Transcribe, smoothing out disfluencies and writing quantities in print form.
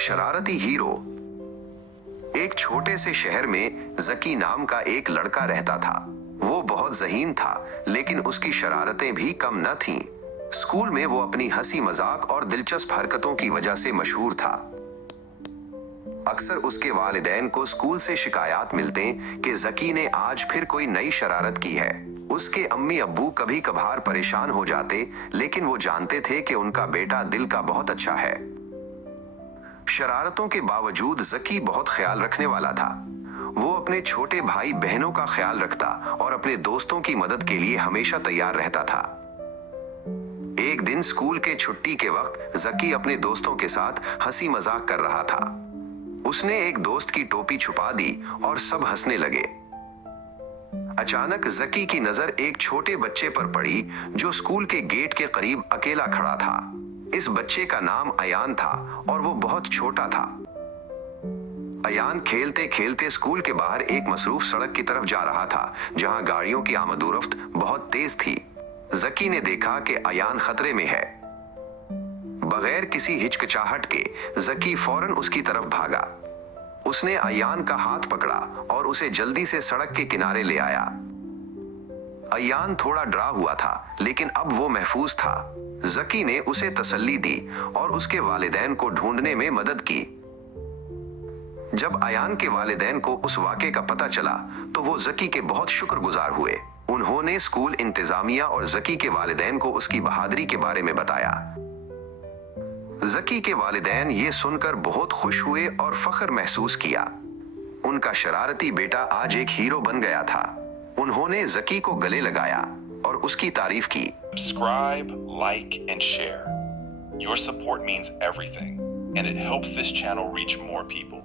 शरारती हीरो। एक छोटे से शहर में जकी नाम का एक लड़का रहता था। वो बहुत ज़हीन था, लेकिन उसकी शरारतें भी कम न थीं। स्कूल में वो अपनी हंसी मजाक और दिलचस्प हरकतों की वजह से मशहूर था। अक्सर उसके वालिदैन को स्कूल से शिकायत मिलते कि जकी ने आज फिर कोई नई शरारत की है। उसके अम्मी अब्बू कभी कभार परेशान हो जाते, लेकिन वो जानते थे कि उनका बेटा दिल का बहुत अच्छा है। शरारतों के बावजूद जकी बहुत ख्याल रखने वाला था। वो अपने छोटे भाई बहनों का ख्याल रखता और अपने दोस्तों की मदद के लिए हमेशा तैयार रहता था। एक दिन स्कूल के छुट्टी के वक्त जकी अपने दोस्तों के साथ हंसी मजाक कर रहा था। उसने एक दोस्त की टोपी छुपा दी और सब हंसने लगे। अचानक जकी की नजर एक छोटे बच्चे पर पड़ी जो स्कूल के गेट के करीब अकेला खड़ा था। इस बच्चे का नाम अयान था और वो बहुत छोटा था। अयान खेलते खेलते स्कूल के बाहर एक मसरूफ सड़क की तरफ जा रहा था, जहां गाड़ियों की आमदोरफ्त बहुत तेज थी। जकी ने देखा कि अयान खतरे में है। बगैर किसी हिचकिचाहट के जकी फौरन उसकी तरफ भागा। उसने अयान का हाथ पकड़ा और उसे जल्दी से सड़क के किनारे ले आया। अयान थोड़ा डरा हुआ था, लेकिन अब वो महफूज था। जकी ने उसे तसल्ली दी और उसके वालिदैन को ढूंढने में मदद की। जब अयान के वालिदैन को उस वाक़े का पता चला तो वो जकी के बहुत शुक्रगुजार हुए। उन्होंने स्कूल इंतजामिया और जकी के वालिदैन को उसकी बहादुरी के बारे में बताया। जकी के वालिदैन ये सुनकर बहुत खुश हुए और फख्र महसूस किया। उनका शरारती बेटा आज एक हीरो बन गया था। उन्होंने जकी को गले लगाया और उसकी तारीफ की। Subscribe, like, and share. Your support means everything, and it helps this channel reach more people.